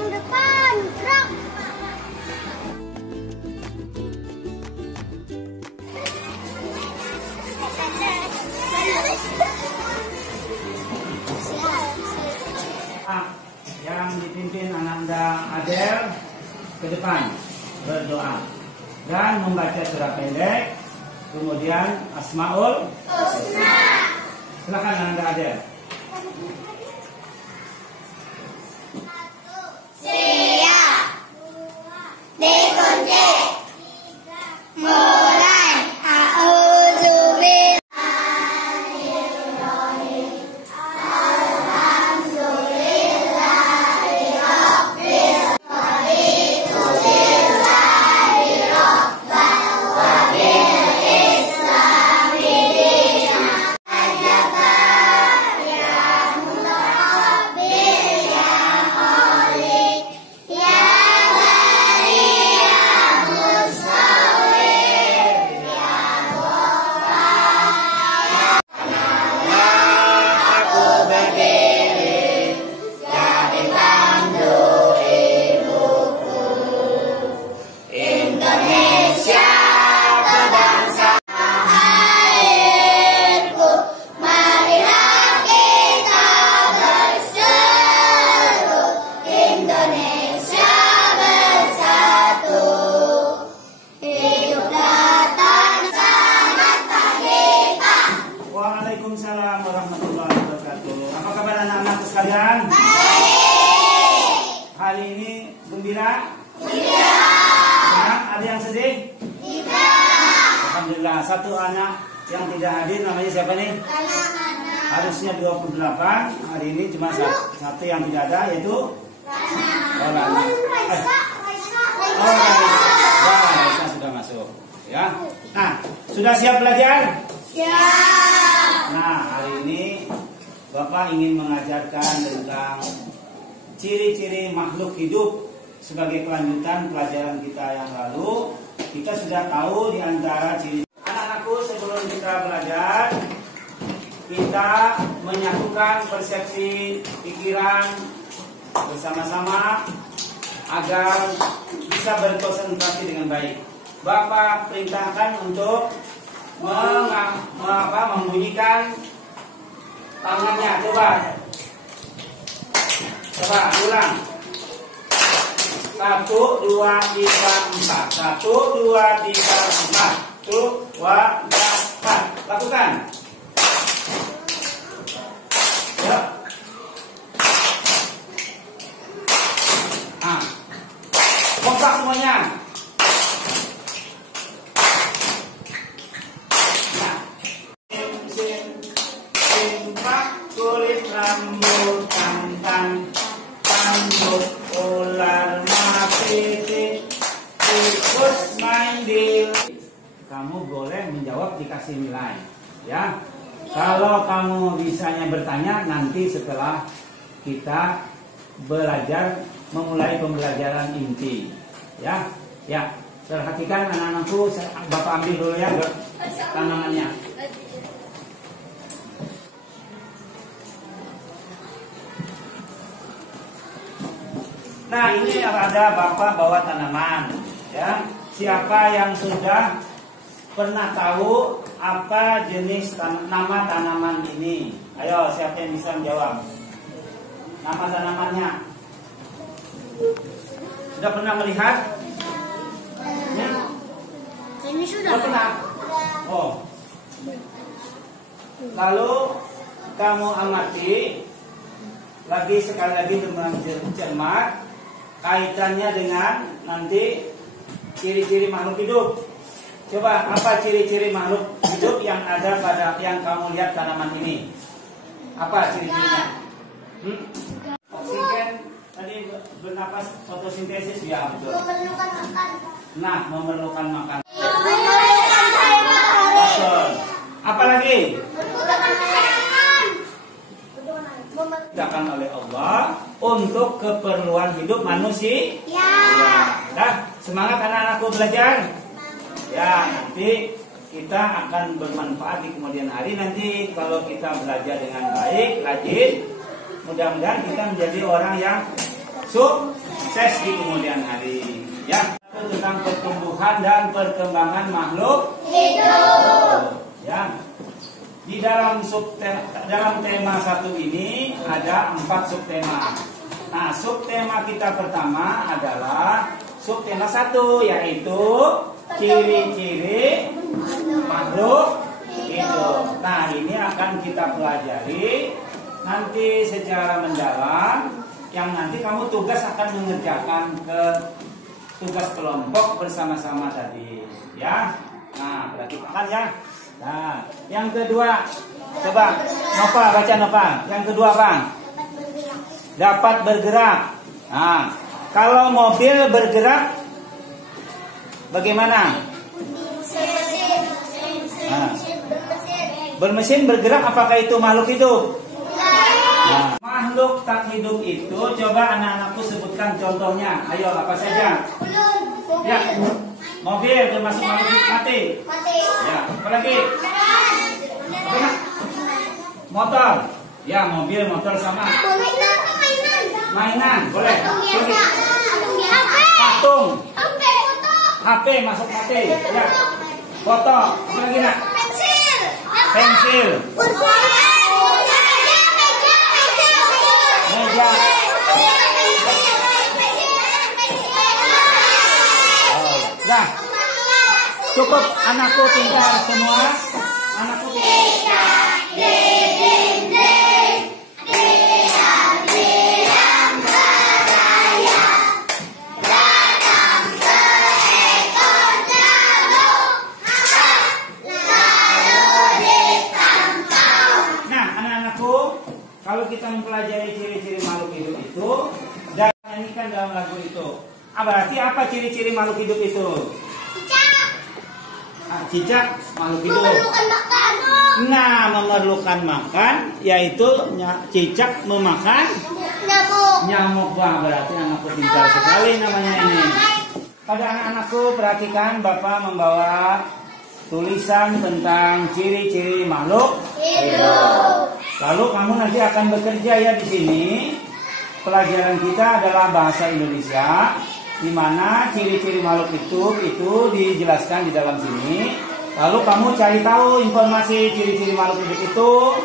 yang depan, gerak. Yang dipimpin Ananda Adel ke depan berdoa dan membaca surah pendek, kemudian Asmaul Husna. Silakan Ananda Adel. Siap. Dikunci. Mulai. A'udzubillahi. Waalaikumsalam warahmatullahi wabarakatuh. Apa kabar anak-anakku sekalian? Baik. Hari ini gembira? Iya. Senang? Ada yang sedih? Tidak. Alhamdulillah. Satu anak yang tidak hadir namanya siapa nih? Anak-anak. Harusnya 28. Hari ini cuma satu yang tidak ada, yaitu Rana. Raisa. Oh, Raisa sudah masuk. Ya. Nah, sudah siap belajar? Siap. Nah, hari ini Bapak ingin mengajarkan tentang ciri-ciri makhluk hidup sebagai kelanjutan pelajaran kita yang lalu. Kita sudah tahu di antara ciri. Anak-anakku, sebelum kita belajar, kita menyatukan persepsi pikiran bersama-sama agar bisa berkonsentrasi dengan baik. Bapak perintahkan untuk membunyikan tangannya. Coba ulang. 1, 2, 3, 4. 1, 2, 3, 4. 1, 2, 3, 4. Lakukan. Ya. Nah, kompak semuanya. Kulit rambut tantan, rambut ular mati, tikus main di. Kamu boleh menjawab dikasih nilai, ya. Kalau kamu bisanya bertanya nanti setelah kita belajar memulai pembelajaran inti, ya. Ya, perhatikan anak-anakku. Bapak ambil dulu ya tanamannya. Nah, ini ada Bapak bawa tanaman, ya. Siapa yang sudah pernah tahu apa jenis nama tanaman ini? Ayo, siapa yang bisa menjawab? Nama tanamannya? Sudah pernah melihat? Ini sudah. Oh, pernah? Oh. Lalu kamu amati lagi sekali lagi dengan cermat kaitannya dengan nanti ciri-ciri makhluk hidup. Coba, apa ciri-ciri makhluk hidup yang ada pada yang kamu lihat tanaman ini? Apa ciri-cirinya? Oksigen tadi bernapas, fotosintesis, ya betul. Memerlukan makan. Nah, memerlukan makan. Memerlukan cahaya matahari. Betul. Apa lagi? Memerlukan kesenangan. Diciptakan oleh Allah untuk keperluan hidup manusia. Ya. Dah, semangat anak-anakku belajar. Ya, nanti kita akan bermanfaat di kemudian hari. Nanti kalau kita belajar dengan baik, rajin, mudah-mudahan kita menjadi orang yang sukses. sukses di kemudian hari. Ya, tentang pertumbuhan dan perkembangan makhluk hidup. Ya. Di dalam tema satu ini ada 4 subtema. Nah, subtema kita pertama adalah subtema 1, yaitu ciri-ciri makhluk hidup. Nah, ini akan kita pelajari nanti secara mendalam, yang nanti kamu tugas akan mengerjakan ke tugas kelompok bersama-sama tadi, ya. Nah, perhatikan ya. Nah, yang kedua, coba Nova baca Nova. Yang kedua Bang, dapat bergerak. Nah, kalau mobil bergerak, bagaimana? Nah, bermesin bergerak, apakah itu makhluk hidup? Nah, makhluk tak hidup itu, coba anak-anakku sebutkan contohnya. Ayo, apa saja? Ya, mobil termasuk makhluk mati. Ya, apa lagi? Motor. Ya, mobil, motor sama. Mainan, boleh. Patung. HP masuk HP. Ya. Foto. Apa lagi nak? Pensil. Meja. Nah, cukup anakku pintar semua. Anakku pintar. Nah, anak-anakku, kalau kita mempelajari ciri-ciri makhluk hidup itu dan nyanyikan dalam lagu itu, berarti apa ciri-ciri makhluk hidup itu? Cicak makhluk hidup. Nah, memerlukan makan, yaitu cicak memakan nyamuk. Wah, berarti anakku pintar sekali namanya ini. Pada anak-anakku, perhatikan Bapak membawa tulisan tentang ciri-ciri makhluk hidup. Lalu kamu nanti akan bekerja ya di sini. Pelajaran kita adalah bahasa Indonesia, di mana ciri-ciri makhluk hidup itu dijelaskan di dalam sini. Lalu kamu cari tahu informasi ciri-ciri makhluk hidup itu,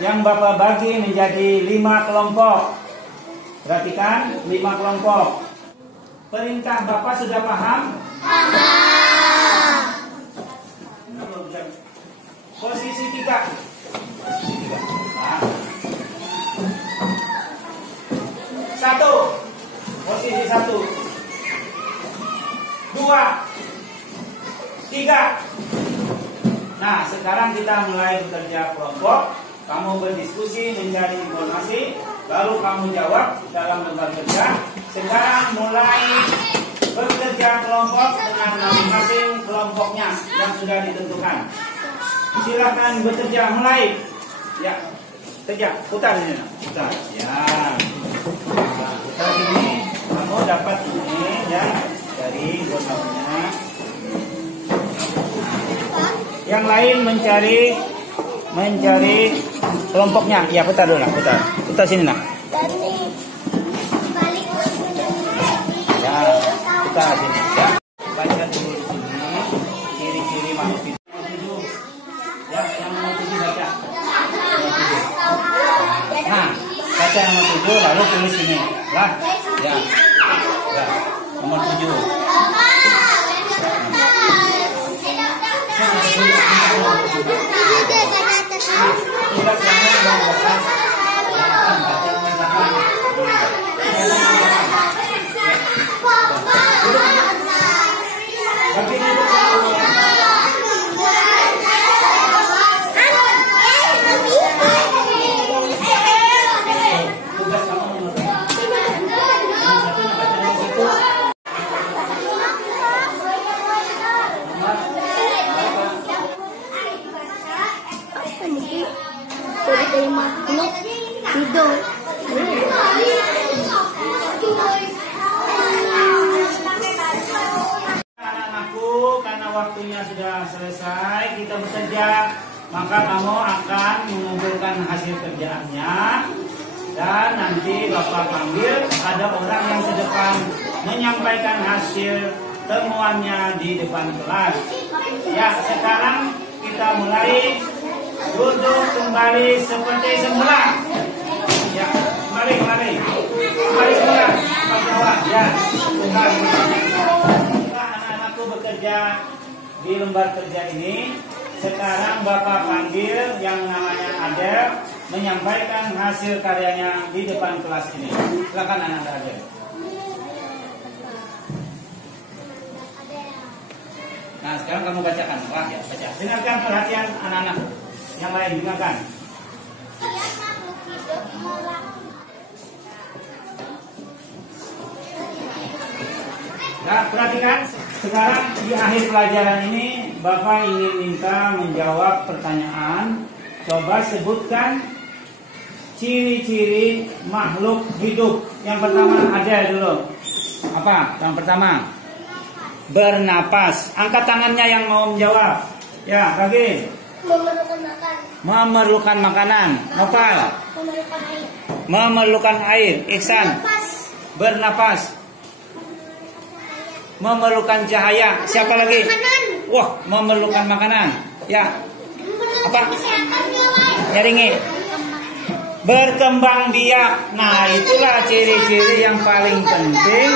yang Bapak bagi menjadi 5 kelompok. Perhatikan, 5 kelompok. Perintah Bapak sudah paham? Paham. Posisi 3. Nah. 1. Posisi 1. 2. 3. Nah, sekarang kita mulai bekerja kelompok. Kamu berdiskusi, mencari informasi, lalu kamu jawab dalam lembar kerja. Sekarang mulai bekerja kelompok dengan masing-masing kelompoknya yang sudah ditentukan. Silakan bekerja, mulai. Ya, kerja, putar ini, putar. Ya, nah, putar ini. Kamu dapat ini ya dari bosnya. Yang lain mencari kelompoknya. Ya, putar dulu, putar. Putar sini nak. Ya, putar sini. Ya, baca dulu di sini ciri-ciri makhluk hidup. Ya, yang nomor 7 baca. Nah, baca nomor 7 lalu tulis sini. Lah, ya. Ya, nomor 7. Anak-anakku, karena waktunya sudah selesai, kita bekerja, maka kamu akan mengumpulkan hasil kerjaannya. Dan nanti Bapak panggil ada orang yang ke depan menyampaikan hasil temuannya di depan kelas. Ya, sekarang kita mulai duduk kembali seperti semula. Ya, kembali semula. Ya, anak-anakku bekerja di lembar kerja ini. Sekarang Bapak panggil yang namanya Adel menyampaikan hasil karyanya di depan kelas ini. Silakan anak Adel. Nah, sekarang kamu bacakan. Wah, ya, baca. Dengarkan perhatian anak-anak yang lain, dengarkan. Nah, perhatikan. Sekarang di akhir pelajaran ini Bapak ingin minta menjawab pertanyaan. Coba sebutkan ciri-ciri makhluk hidup. Yang pertama aja dulu. Apa? Yang pertama bernapas. Angkat tangannya yang mau menjawab. Ya, lagi. Memerlukan makan. Memerlukan makanan. Nopal. Memerlukan air. Memerlukan air. Iksan. Bernapas. Memerlukan cahaya. Siapa lagi? Makanan. Wah, memerlukan makanan. Ya. Apa? Kesehatan nyawa. Nyaringi. Berkembang biak. Nah, itulah ciri-ciri yang paling penting.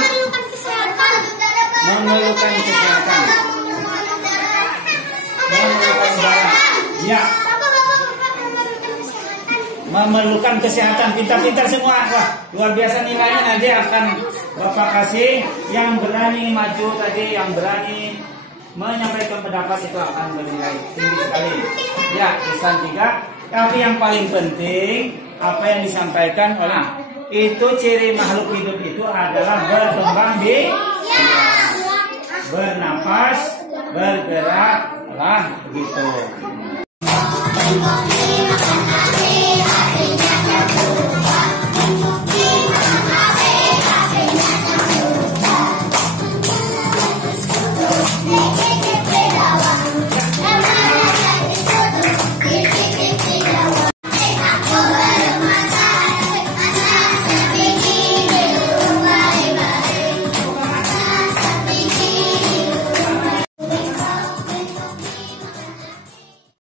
Memerlukan kesehatan. Memerlukan kesehatan. Memerlukan darah. Ya. Memerlukan kesehatan. Pintar-pintar semua. Wah, luar biasa nilainya. Nanti akan Bapak kasih. Yang berani maju tadi, yang berani menyampaikan pendapat itu akan bernilai tinggi sekali. Ya, Ihsan 3. Tapi yang paling penting apa yang disampaikan oleh itu ciri makhluk hidup itu adalah berkembang biak, bernapas, bergerak, lah begitu.